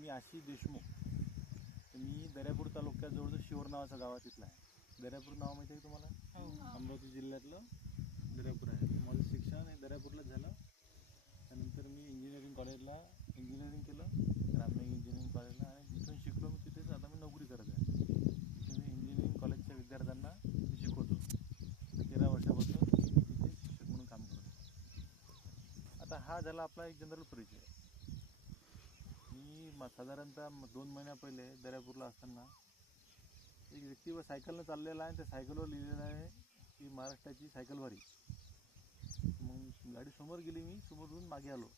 मी आशिष देशमुख. मी दर्यापूर तालुक्यात जवळजवळ शिवर नावाचं गाव तिथलं आहे. दर्यापूर नाव माहिती आहे का तुम्हाला? अमरावती जिल्ह्यातलं दर्यापूर आहे. माझं शिक्षण हे दर्यापूरलाच झालं. त्यानंतर मी इंजिनिअरिंग कॉलेजला इंजिनिअरिंग केलं. रामनाई इंजिनिअरिंग कॉलेजला आणि जिथून शिकलो मी तिथेच आता मी नोकरी करत आहे. तिथे मी इंजिनिअरिंग कॉलेजच्या विद्यार्थ्यांना मी शिकवतो. तेरा वर्षापासून तिथे शिक्षक म्हणून काम करतो आता हा झाला आपला एक जनरल परिचय. मी म- साधारणतः दोन महिन्या पहिले दर्यापूरला असताना एक व्यक्ती व सायकलनं चाललेला आहे त्या सायकलवर लिहिलेलं आहे की महाराष्ट्राची सायकलवारी मग गाडी समोर गेली मी समोरून मागे आलो.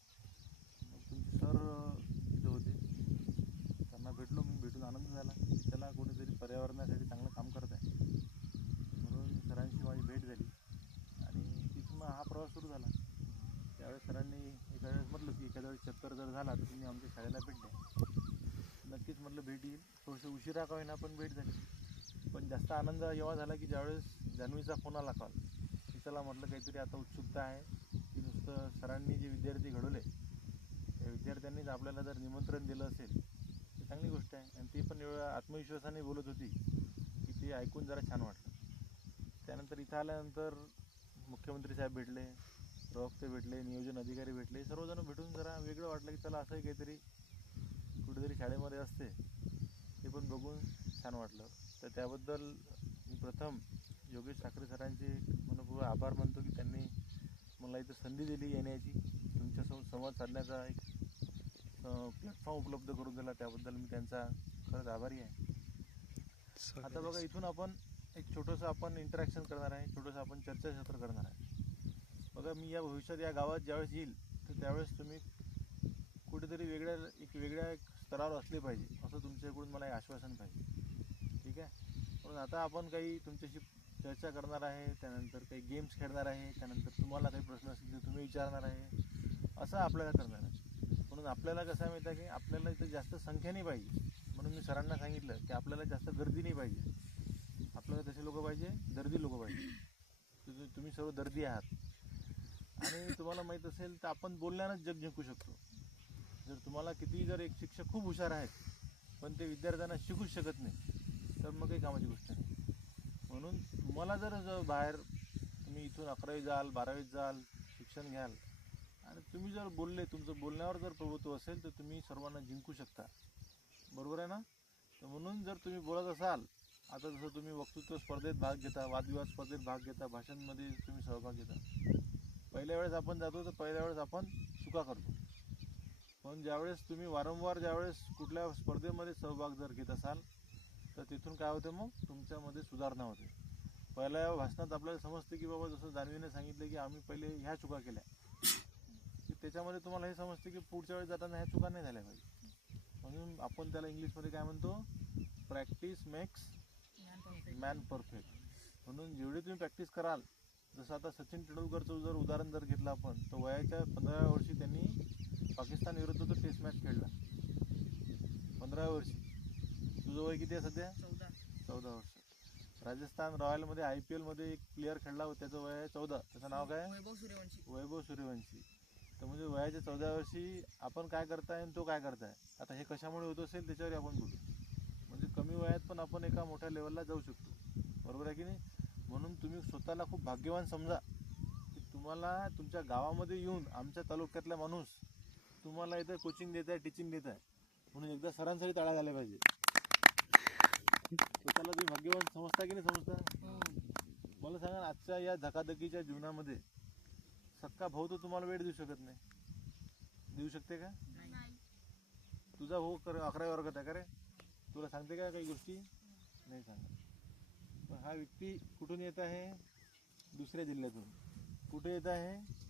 मग तुमचे सर तिथे होते. त्यांना भेटलो मी भेटून आनंद झाला. की त्याला कोणीतरी पर्यावरणासाठी चांगलं काम करत आहे. म्हणून सरांशी माझी भेट झाली. आणि तिथून हा प्रवास सुरू झाला. त्यावेळेस सरांनी एखाद्या वेळेस म्हटलं की एखाद्या वेळेस चक्कर जर झाला तर तुम्ही आमच्या शाळेला भेट द्या. नक्कीच म्हटलं भेट येईल. थोडंसं उशिरा का होईना पण भेट झाली. पण जास्त आनंद एवढा झाला की ज्यावेळेस जान्हवीचा फोन आला कॉल की चला म्हटलं काहीतरी आता उत्सुकता आहे. की नुसतं सरांनी जे विद्यार्थी घडवले त्या विद्यार्थ्यांनीच आपल्याला जर निमंत्रण दिलं असेल तर चांगली गोष्ट आहे. आणि ती पण एवढं आत्मविश्वासाने बोलत होती की ते ऐकून जरा छान वाटलं. त्यानंतर इथं आल्यानंतर मुख्यमंत्री साहेब भेटले. प्रवक्ते भेटले नियोजन अधिकारी भेटले सर्वजण भेटून जरा वेगळं वाटलं की चला असंही काहीतरी कुठेतरी शाळेमध्ये असते ते पण बघून छान वाटलं. तर त्याबद्दल मी प्रथम योगेश ठाकरे सरांचे मनपूर्वक आभार मानतो की त्यांनी मला इथं संधी दिली येण्याची. तुमच्यासोबत संवाद साधण्याचा एक प्लॅटफॉर्म उपलब्ध करून दिला त्याबद्दल मी त्यांचा खरंच आभारी आहे. आता बघा इथून आपण एक छोटंसं आपण इंटरॅक्शन करणार आहे छोटंसं आपण चर्चासत्र करणार आहे. बघा मी या भविष्यात या गावात ज्यावेळेस येईल तर त्यावेळेस तुम्ही कुठेतरी वेगळ्या एक वेगळ्या एक स्तरावर असले पाहिजे असं तुमच्याकडून मला एक आश्वासन पाहिजे. ठीक आहे? म्हणून आता आपण काही तुमच्याशी चर्चा करणार आहे त्यानंतर काही गेम्स खेळणार आहे त्यानंतर तुम्हाला काही प्रश्न असतील तर तुम्ही विचारणार आहे असं आपल्याला करणार आहे. म्हणून आपल्याला कसं आहे माहिती आहे की? आपल्याला इथं जास्त संख्या नाही पाहिजे. म्हणून मी सरांना सांगितलं की आपल्याला जास्त गर्दी नाही पाहिजे. आपल्याला तसे लोक पाहिजे दर्दी लोक पाहिजे. तुम्ही तुम्ही सर्व दर्दी आहात. आणि तुम्हाला माहीत असेल तर आपण बोलण्यानंच जग जिंकू शकतो. जर तुम्हाला किती जर एक शिक्षक खूप हुशार आहेत पण ते विद्यार्थ्यांना शिकूच शकत नाही तर मग काही कामाची गोष्ट नाही. म्हणून तुम्हाला जर बाहेर तुम्ही इथून अकरावी जाल बारावीत जाल शिक्षण घ्याल आणि तुम्ही जर बोलले तुमचं बोलण्यावर जर प्रभुत्व असेल तर तुम्ही सर्वांना जिंकू शकता. बरोबर आहे ना? तर म्हणून जर तुम्ही बोलत असाल आता जसं तुम्ही वक्तृत्व स्पर्धेत भाग घेता वादविवाद स्पर्धेत भाग घेता भाषांमध्ये तुम्ही सहभाग घेता पहिल्या वेळेस आपण जातो तर पहिल्या वेळेस आपण चुका करतो. पण ज्यावेळेस तुम्ही वारंवार ज्यावेळेस कुठल्या स्पर्धेमध्ये सहभाग जर घेत असाल तर तिथून काय होते मग? तुमच्यामध्ये सुधारणा होते. पहिल्या भाषणात आपल्याला समजते की बाबा जसं जान्हवीने सांगितलं की आम्ही पहिले ह्या चुका केल्या. की त्याच्यामध्ये तुम्हाला हे समजते की पुढच्या वेळेस जाताना ह्या चुका नाही झाल्या पाहिजे. म्हणून आपण त्याला इंग्लिशमध्ये काय म्हणतो? प्रॅक्टिस मेक्स मॅन परफेक्ट म्हणून जेवढी तुम्ही प्रॅक्टिस कराल जसं आता सचिन तेंडुलकरचं जर उदाहरण जर घेतलं आपण तर वयाच्या पंधराव्या वर्षी त्यांनी पाकिस्तान विरुद्ध तो टेस्ट मॅच खेळला. पंधराव्या वर्षी. तुझं वय किती आहे सध्या? चौदा. चौदा वर्ष. राजस्थान रॉयलमध्ये आय पी एलमध्ये एक प्लेअर खेळला होता त्याचं वय आहे चौदा. त्याचं नाव काय? वैभव सूर्यवंशी. वैभव सूर्यवंशी. तर म्हणजे वयाच्या चौदा वर्षी आपण काय करताय आणि तो काय करताय? आता हे कशामुळे होत असेल त्याच्यावर आपण बोलू. म्हणजे कमी वयात पण आपण एका मोठ्या लेवलला जाऊ शकतो. बरोबर आहे की नाही? तुम्ही स्वतःला खूप भाग्यवान समजा की तुम्हाला तुमच्या गावामध्ये येऊन आमच्या तालुक्यातला माणूस तुम्हाला इथं कोचिंग देत आहे टीचिंग देत आहे. म्हणून एकदा सरांसाठी टाळा झाले पाहिजे. स्वतःला तुम्ही भाग्यवान समजता की नाही समजता? मला सांगा आजच्या या धकाधकीच्या जीवनामध्ये सक्का भाऊ तर तुम्हाला वेळ देऊ शकत नाही. देऊ शकते का? तुझा भाऊ कर अकराव्या वर्गात आहे का रे? तुला सांगते का काही गोष्टी? नाही सांगत. हा व्यक्ती कुठून येत आहे? दुसऱ्या जिल्ह्यातून. कुठे येत आहे?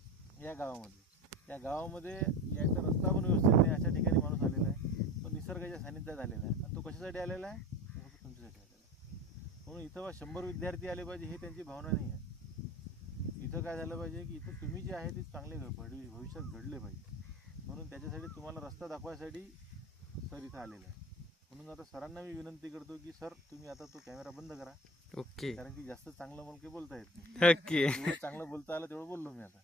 या गावामध्ये. या गावामध्ये यायचा रस्ता पण व्यवस्थित नाही अशा ठिकाणी माणूस आलेला आहे. तो निसर्गाच्या सानिध्यात आलेला आहे. आणि तो कशासाठी आलेला आहे? तुमच्यासाठी आलेला आहे. म्हणून इथं बा शंभर विद्यार्थी आले पाहिजे हे त्यांची भावना नाही आहे. इथं काय झालं पाहिजे की इथं तुम्ही जे आहे ते चांगले घ- भविष्यात घडले पाहिजे. म्हणून त्याच्यासाठी तुम्हाला रस्ता दाखवायसाठी सर इथं आलेला आहे म्हणून आता सरांना मी विनंती करतो की सर तुम्ही आता तो कॅमेरा बंद करा. ओके. कारण की जास्त चांगलं मला काही बोलता येत नाही. ओके. जेवढं चांगलं बोलता आलं तेवढं बोललो मी आता.